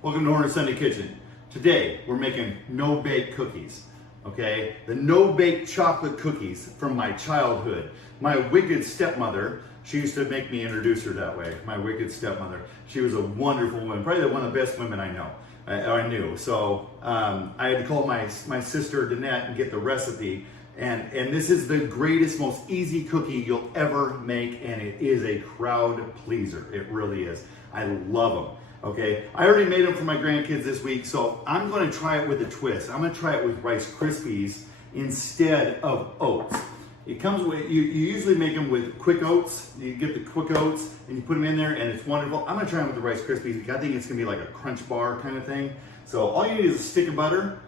Welcome to Horner Sunday Kitchen. Today we're making no-bake cookies. Okay, the no-bake chocolate cookies from my childhood. My wicked stepmother, she used to make me introduce her that way. My wicked stepmother. She was a wonderful woman, probably one of the best women I know. I knew. So I had to call my sister Danette and get the recipe. And this is the greatest, most easy cookie you'll ever make, and it is a crowd pleaser. It really is. I love them. Okay, I already made them for my grandkids this week, so I'm going to try it with a twist. I'm going to try it with Rice Krispies instead of oats. It comes with, you usually make them with quick oats. You get the quick oats and you put them in there and it's wonderful. I'm going to try them with the Rice Krispies. I think it's going to be like a crunch bar kind of thing. So all you need is a stick of butter,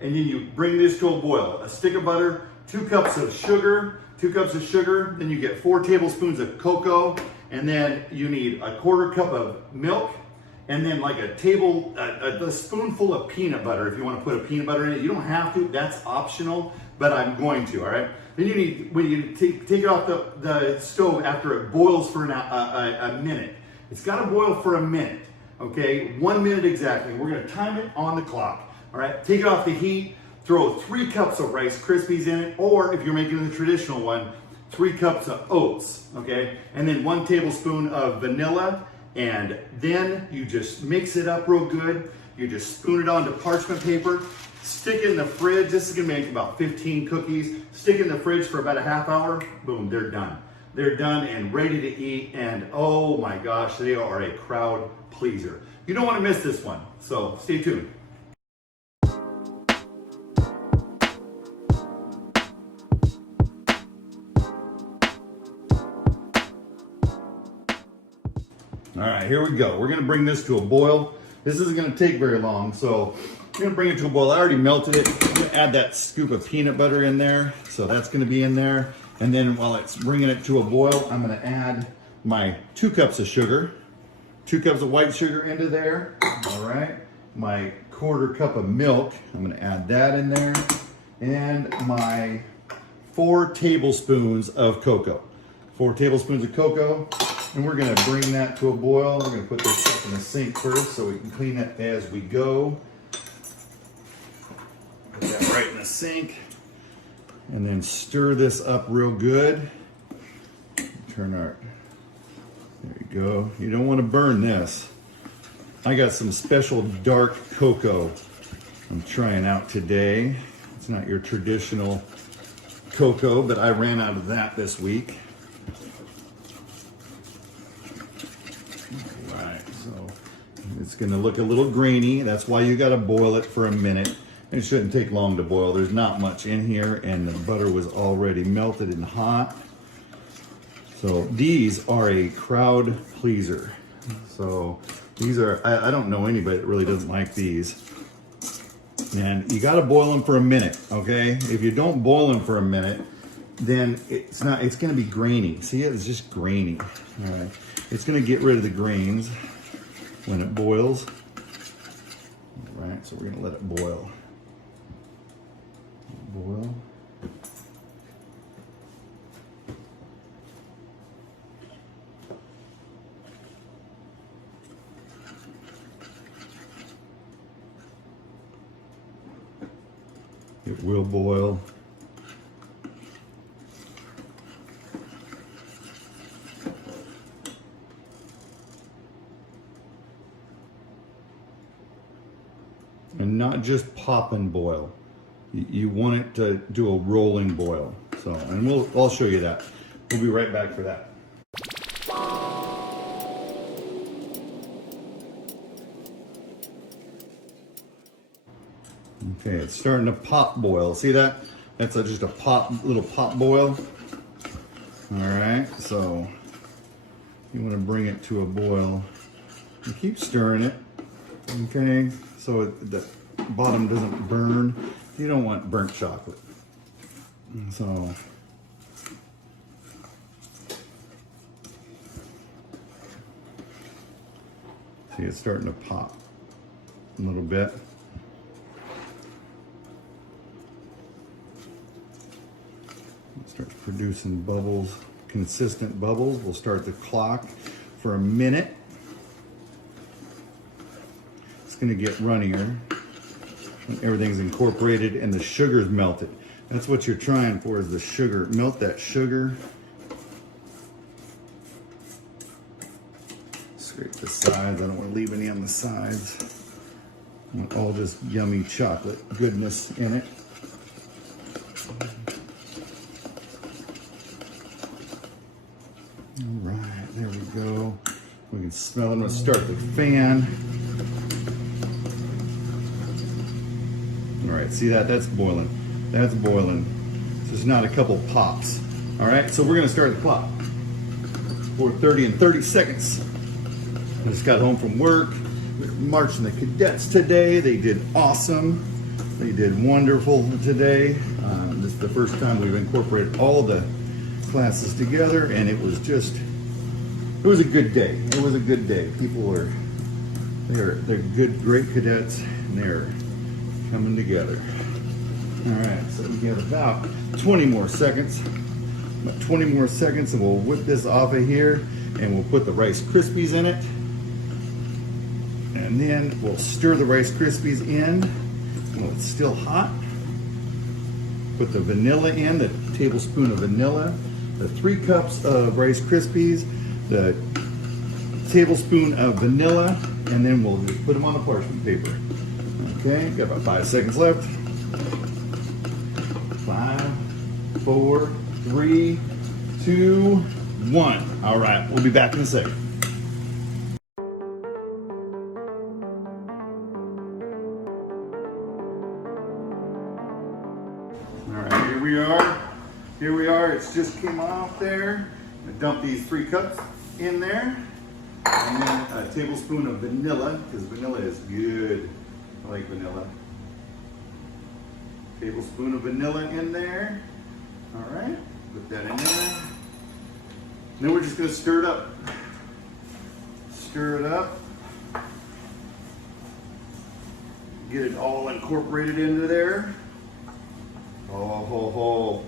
and then you bring this to a boil. A stick of butter, 2 cups of sugar, then you get 4 tablespoons of cocoa, and then you need a 1/4 cup of milk, and then like a spoonful of peanut butter if you want to put a peanut butter in it. You don't have to, that's optional, but I'm going to, all right? Then you need, when you take it off the stove after it boils for a minute. It's got to boil for a minute, okay? 1 minute exactly. We're going to time it on the clock, all right? Take it off the heat, throw 3 cups of Rice Krispies in it, or if you're making the traditional one, 3 cups of oats, okay? And then 1 tablespoon of vanilla, and then you just mix it up real good. You just spoon it onto parchment paper, stick it in the fridge. This is gonna make about 15 cookies. Stick it in the fridge for about a half hour. Boom, they're done. They're done and ready to eat, and oh my gosh, they are a crowd pleaser. You don't wanna miss this one, so stay tuned. All right, here we go. We're gonna bring this to a boil. This isn't gonna take very long, so I'm gonna bring it to a boil. I already melted it. I'm gonna add that scoop of peanut butter in there. So that's gonna be in there. And then while it's bringing it to a boil, I'm gonna add my 2 cups of sugar, 2 cups of white sugar into there. All right, my 1/4 cup of milk. I'm gonna add that in there. And my 4 tablespoons of cocoa. 4 tablespoons of cocoa. And we're gonna bring that to a boil. We're gonna put this stuff in the sink first so we can clean it as we go. Put that right in the sink. And then stir this up real good. Turn our, there you go. You don't wanna burn this. I got some special dark cocoa I'm trying out today. It's not your traditional cocoa, but I ran out of that this week. It's going to look a little grainy. That's why you got to boil it for a minute. It shouldn't take long to boil. There's not much in here, and the butter was already melted and hot. So these are a crowd pleaser. So these are, I don't know anybody that really doesn't like these. And you got to boil them for a minute, okay? If you don't boil them for a minute, then it's going to be grainy. See, it's just grainy. All right. It's going to get rid of the grains when it boils. All right, so we're gonna let it boil. Boil. It will boil. And not just pop and boil. You want it to do a rolling boil. So, and I'll show you that. We'll be right back for that. Okay, it's starting to pop boil. See that? That's just a little pop boil. All right, so you want to bring it to a boil. You keep stirring it. Okay, so the bottom doesn't burn. You don't want burnt chocolate. So see, it's starting to pop a little bit. It starts producing bubbles, consistent bubbles. We'll start the clock for a minute. It's gonna get runnier when everything's incorporated and the sugar's melted. That's what you're trying for, is the sugar. Melt that sugar. Scrape the sides. I don't want to leave any on the sides. I want all just yummy chocolate goodness in it. All right, there we go. We can smell it. I'm gonna start the fan. All right, see that? That's boiling. That's boiling. So there's not a couple pops. All right, so we're gonna start the clock. 4:30 and 30 seconds. I just got home from work. We're marching the cadets today. They did awesome. They did wonderful today. This is the first time we've incorporated all the classes together, and it was a good day. It was a good day. People they're good, great cadets, and they're coming together. All right, so we have about 20 more seconds. About 20 more seconds, and we'll whip this off of here, and we'll put the Rice Krispies in it. And then we'll stir the Rice Krispies in while it's still hot. Put the vanilla in, the tablespoon of vanilla, the 3 cups of Rice Krispies, the tablespoon of vanilla, and then we'll just put them on the parchment paper. Okay, got about 5 seconds left. 5, 4, 3, 2, 1. All right, we'll be back in a second. All right, here we are. Here we are. It's just came off there. I'm gonna dump these 3 cups in there, and then a tablespoon of vanilla, because vanilla is good. I like vanilla. Tablespoon of vanilla in there. All right, put that in there. Then we're just gonna stir it up. Stir it up. Get it all incorporated into there. Oh, ho, ho.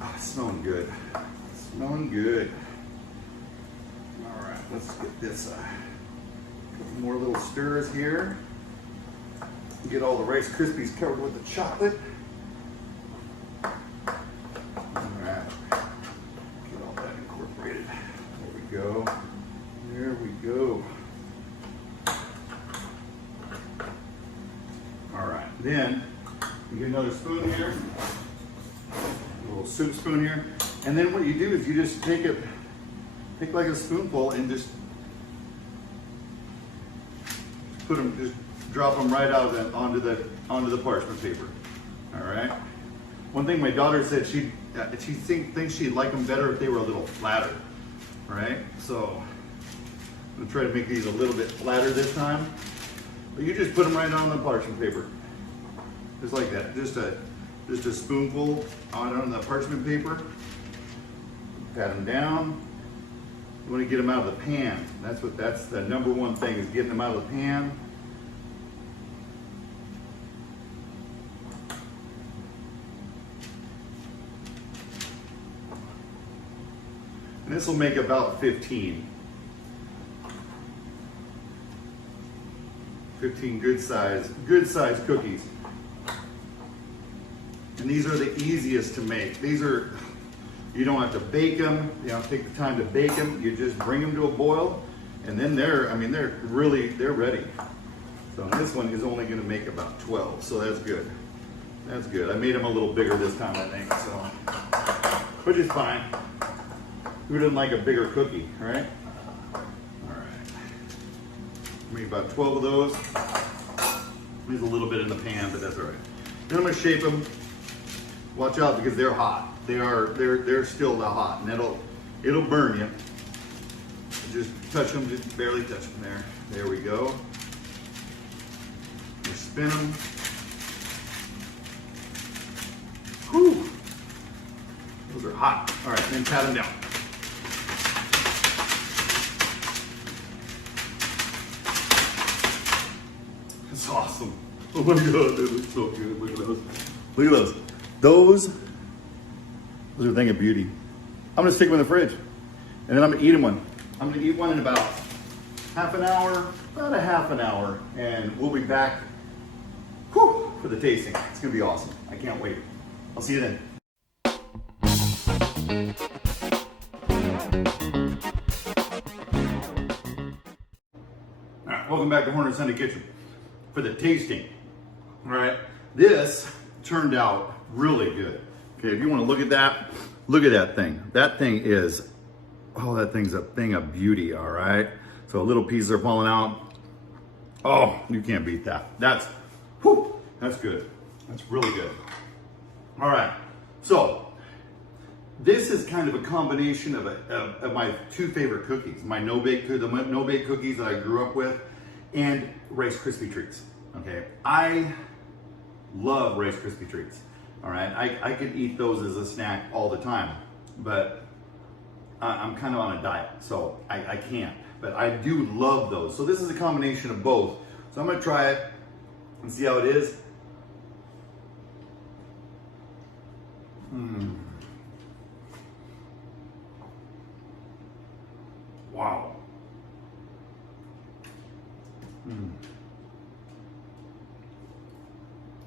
Oh, it's smelling good. It's smelling good. All right, let's get this couple more little stirs here. Get all the Rice Krispies covered with the chocolate. All right, get all that incorporated. There we go. There we go. All right, then you get another spoon here, a little soup spoon here, and then what you do is you just take like a spoonful and just put them, just drop them right out onto the parchment paper. All right. One thing my daughter said, she thinks she'd like them better if they were a little flatter. All right. So I'm gonna try to make these a little bit flatter this time. But you just put them right on the parchment paper, just like that. Just a spoonful on the parchment paper. Pat them down. You want to get them out of the pan. That's the number one thing, is getting them out of the pan. And this will make about 15 good size cookies. And these are the easiest to make. You don't have to bake them. You don't take the time to bake them. You just bring them to a boil, and then they're ready. So this one is only gonna make about 12, so that's good. That's good. I made them a little bigger this time, I think, so. Which is fine. Who doesn't like a bigger cookie, right? All right. Make about 12 of those. There's a little bit in the pan, but that's all right. Then I'm gonna shape them. Watch out, because they're hot. They're still hot, and it'll burn you. Just touch them, just barely touch them there. There we go. Just spin them. Whew. Those are hot. All right, then pat them down. That's awesome. Oh my God, they look so good. Look at those. Look at those. Those are a thing of beauty. I'm gonna stick them in the fridge, and then I'm gonna eat them one. I'm gonna eat one in about half an hour, about a half an hour, and we'll be back for the tasting. It's gonna be awesome. I can't wait. I'll see you then. All right, welcome back to Horner Sunday Kitchen for the tasting. All right, this turned out really good. Okay, if you want to look at that thing. That thing is, oh, that thing's a thing of beauty. All right, so little pieces are falling out. Oh, you can't beat that. That's good. That's really good. All right, so this is kind of a combination of my two favorite cookies, my no-bake cookies that I grew up with, and Rice Krispie treats. Okay, I love Rice Krispie treats. All right, I could eat those as a snack all the time, but I'm kind of on a diet, so I can't. But I do love those. So this is a combination of both. So I'm gonna try it and see how it is. Wow.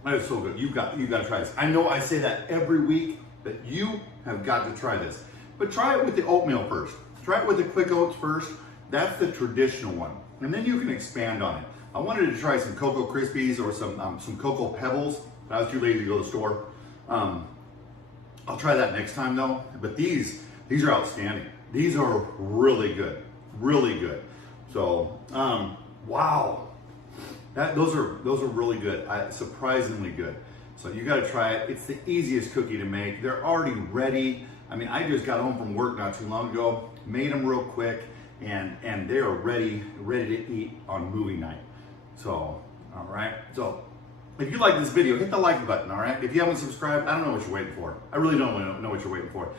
That is so good. You've got to try this. I know I say that every week, but you have got to try this. But try it with the oatmeal first. Try it with the quick oats first. That's the traditional one, and then you can expand on it. I wanted to try some Cocoa Krispies or some Cocoa Pebbles, but I was too lazy to go to the store. I'll try that next time though. But these are outstanding. These are really good, really good. So wow, those are really good. Surprisingly good. So you got to try it. It's the easiest cookie to make. They're already ready. I mean, I just got home from work not too long ago, made them real quick, and they are ready to eat on movie night. So, all right. So, if you like this video, hit the like button, all right? If you haven't subscribed, I don't know what you're waiting for. I really don't know what you're waiting for.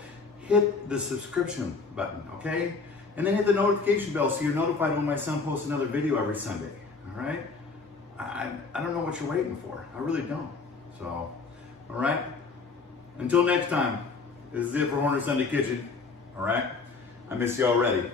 Hit the subscription button, okay? And then hit the notification bell so you're notified when my son posts another video every Sunday, all right? I don't know what you're waiting for. I really don't. So, all right? Until next time, this is it for Horner Sunday Kitchen, all right? I miss you already.